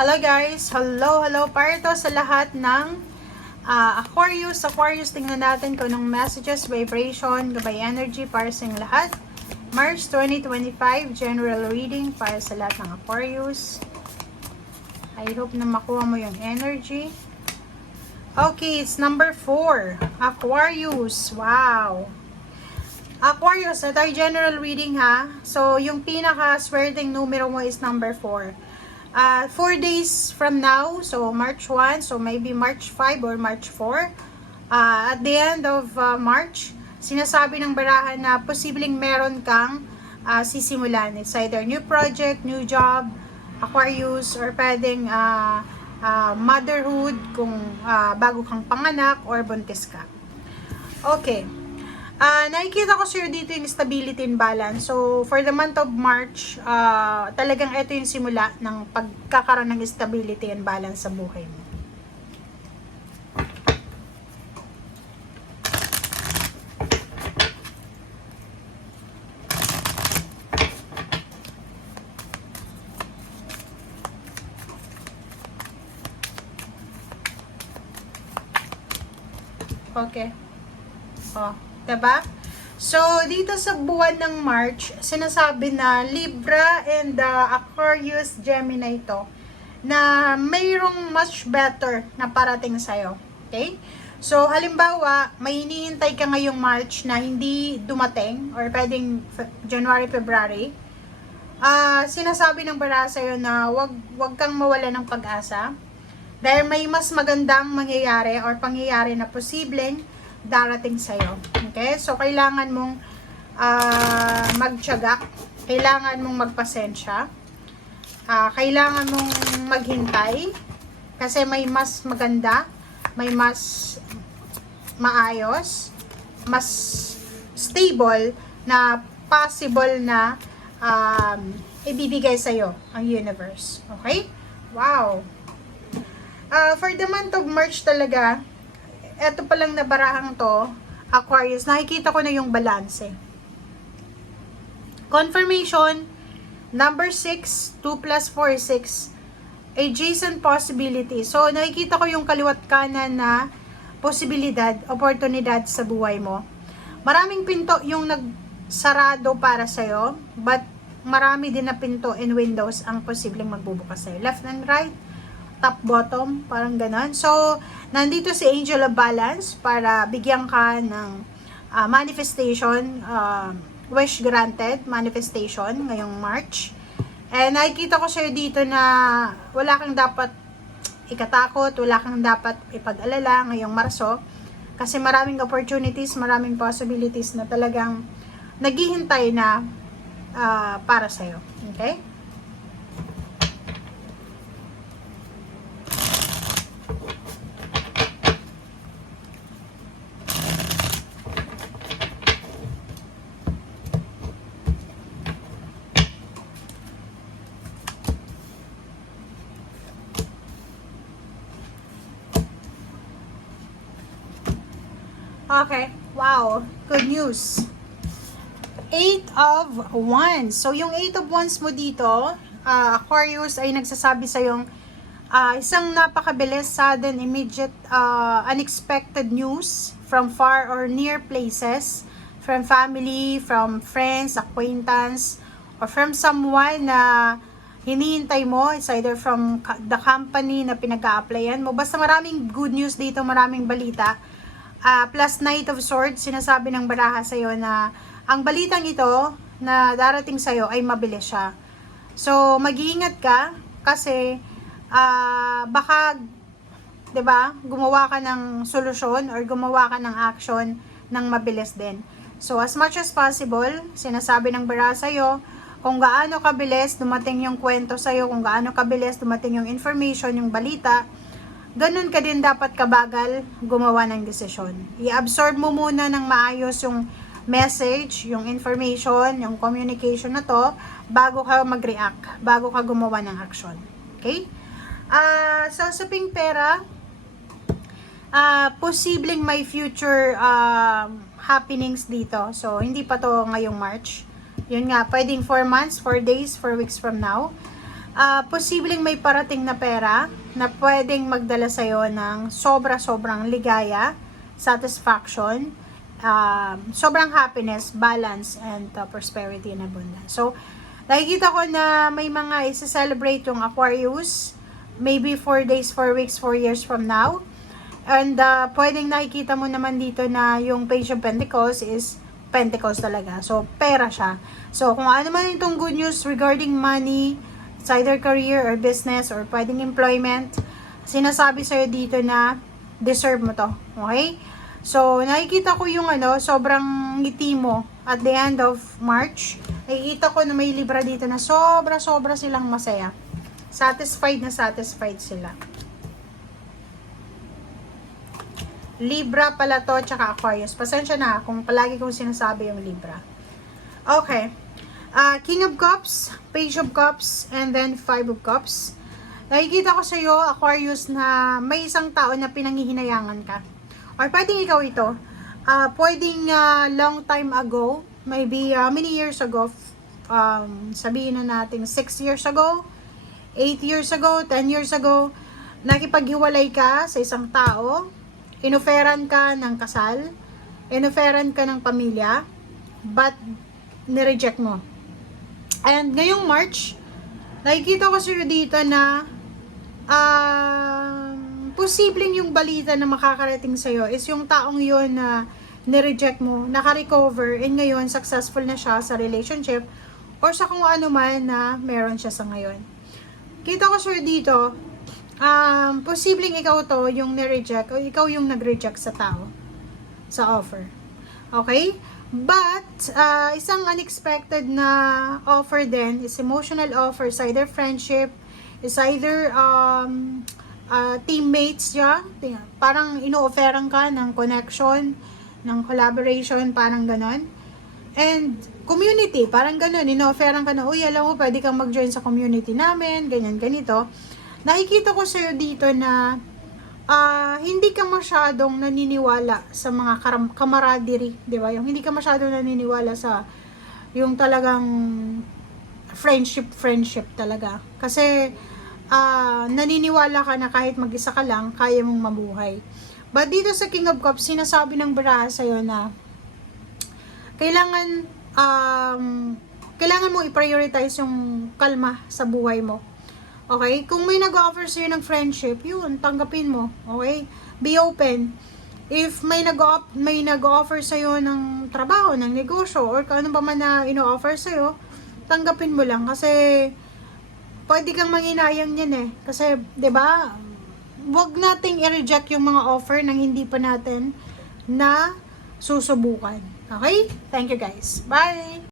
Hello guys! Hello! Para ito sa lahat ng Aquarius, tingnan natin kung anong messages, vibration, gabay energy para sa inyong lahat. March 2025, general reading para sa lahat ng Aquarius. I hope na makuha mo yung energy. Okay, it's number 4. Aquarius, wow! Aquarius, ito ay general reading ha. So, yung pinaka-swerteng numero mo is number 4. 4 days from now, so March 1, so maybe March 5 or March 4. At the end of March, sinasabi ng barahan na posibleng meron kang sisimulan. It's either new project, new job, Aquarius, or pwedeng motherhood kung bago kang panganak or buntis ka. Okay. Nakikita ko sir dito yung stability and balance. So, for the month of March, talagang ito yung simula ng pagkakaroon ng stability and balance sa buhay mo. Okay. Oh. Diba? So, dito sa buwan ng March, sinasabi na Libra and Aquarius, Gemini ito, na mayroong much better na parating sa'yo. Okay? So, halimbawa, may hinihintay ka ngayong March na hindi dumating, or pwedeng January, February, sinasabi ng baraha sa'yo na wag kang mawala ng pag-asa, dahil may mas magandang mangyayari or pangyayari na posibleng darating sa'yo. Okay? So, kailangan mong magtiyaga. Kailangan mong magpasensya. Kailangan mong maghintay. Kasi may mas maganda, may mas maayos, mas stable na possible na ibibigay sa'yo ang universe. Okay? Wow! For the month of March talaga, eto palang nabarahang to, Aquarius, nakikita ko na yung balance. Confirmation, number 6, 2 plus 4, 6, adjacent possibility. So, nakikita ko yung kaliwat kanan na posibilidad, oportunidad sa buhay mo. Maraming pinto yung nagsarado para sa'yo, but marami din na pinto and windows ang posibleng magbubukas sa'yo. Left and right, top, bottom, parang ganon. So, nandito si Angel of Balance para bigyan ka ng manifestation, wish granted, manifestation ngayong March. And nakikita ko sa'yo dito na wala kang dapat ikatakot, wala kang dapat ipag-alala ngayong Marso. Kasi maraming opportunities, maraming possibilities na talagang naghihintay na para sa'yo. Okay? Okay, wow, good news. 8 of Wands. So, yung 8 of Wands mo dito, Aquarius, ay nagsasabi sa yung isang napakabilis, sudden, immediate, unexpected news from far or near places, from family, from friends, acquaintance, or from someone na hinihintay mo. It's either from the company na pinag-a-applyan mo. Basta maraming good news dito, maraming balita. Plus Knight of Swords, sinasabi ng baraha sa'yo na ang balitang ito na darating sa'yo ay mabilis siya. So, mag-iingat ka kasi baka, 'di ba, gumawa ka ng solusyon or gumawa ka ng action ng mabilis din. So, as much as possible, sinasabi ng baraha sa'yo kung gaano kabilis dumating yung kwento sa'yo, kung gaano kabilis dumating yung information, yung balita, ganun ka din dapat kabagal gumawa ng desisyon. I-absorb mo muna ng maayos yung message, yung information, yung communication na to, bago ka mag-react, bago ka gumawa ng action. Okay? Sa usaping pera, posibleng may future happenings dito. So, hindi pa to ngayong March. Yun nga, pwedeng 4 months, 4 days, 4 weeks from now. posibleng may parating na pera na pwedeng magdala sa'yo ng sobrang ligaya, satisfaction, sobrang happiness, balance, and prosperity and abundance. So, nakikita ko na may mga isa-celebrate yung Aquarius, maybe 4 days, 4 weeks, 4 years from now. And pwedeng nakikita mo naman dito na yung Page of Pentacles is Pentacles talaga. So, pera siya. So, kung ano man itong good news regarding money, it's either career or business or pwedeng employment, sinasabi sa'yo dito na deserve mo to. Okay? So, nakikita ko yung sobrang ngiti mo at the end of March. Nakikita ko na may Libra dito na sobra silang masaya. Satisfied sila. Libra pala to, tsaka Aquarius. Pasensya na kung palagi kong sinasabi yung Libra. Okay. King of Cups, Page of Cups, and then Five of Cups. Nakikita ko sa'yo, Aquarius, na may isang tao na pinangihinayangan ka. Or pwedeng ikaw ito. Pwedeng long time ago, maybe many years ago, sabihin na natin 6 years ago, 8 years ago, 10 years ago, nakipaghiwalay ka sa isang tao, inoferan ka ng kasal, inoferan ka ng pamilya, but nireject mo. And ngayong March, nakikita ko sa'yo dito na posibleng yung balita na makakarating sa'yo is yung taong yun na nireject mo, naka-recover, and ngayon successful na siya sa relationship or sa kung ano man na meron siya sa ngayon. Kita ko sa'yo dito, posibleng ikaw to yung nireject o ikaw yung nag-reject sa tao, sa offer. Okay? But, isang unexpected na offer din is emotional offer, is either friendship, is either teammates siya, parang ino-offeran ka ng connection, ng collaboration, parang ganon. And community, parang ganon, ino-offeran ka na, uy, alam mo, pwede kang mag-join sa community namin, ganyan, ganito. Nakikita ko sa'yo dito na hindi ka masyadong naniniwala sa mga camaraderie, di ba? Yung hindi ka masyadong naniniwala sa yung talagang friendship talaga. Kasi naniniwala ka na kahit mag-isa ka lang, kaya mong mabuhay. But dito sa King of Cups, sinasabi ng baraha sa'yo na kailangan mo i-prioritize yung kalma sa buhay mo. Okay? Kung may nag-offer sa'yo ng friendship, yun, tanggapin mo. Okay? Be open. If may nag-offer sa'yo ng trabaho, ng negosyo, or kung ano ba man na ino-offer sa'yo, tanggapin mo lang. Kasi pwede kang manginayang yan eh. Kasi, 'di ba? Huwag nating i-reject yung mga offer nang hindi pa natin na susubukan. Okay? Thank you guys. Bye!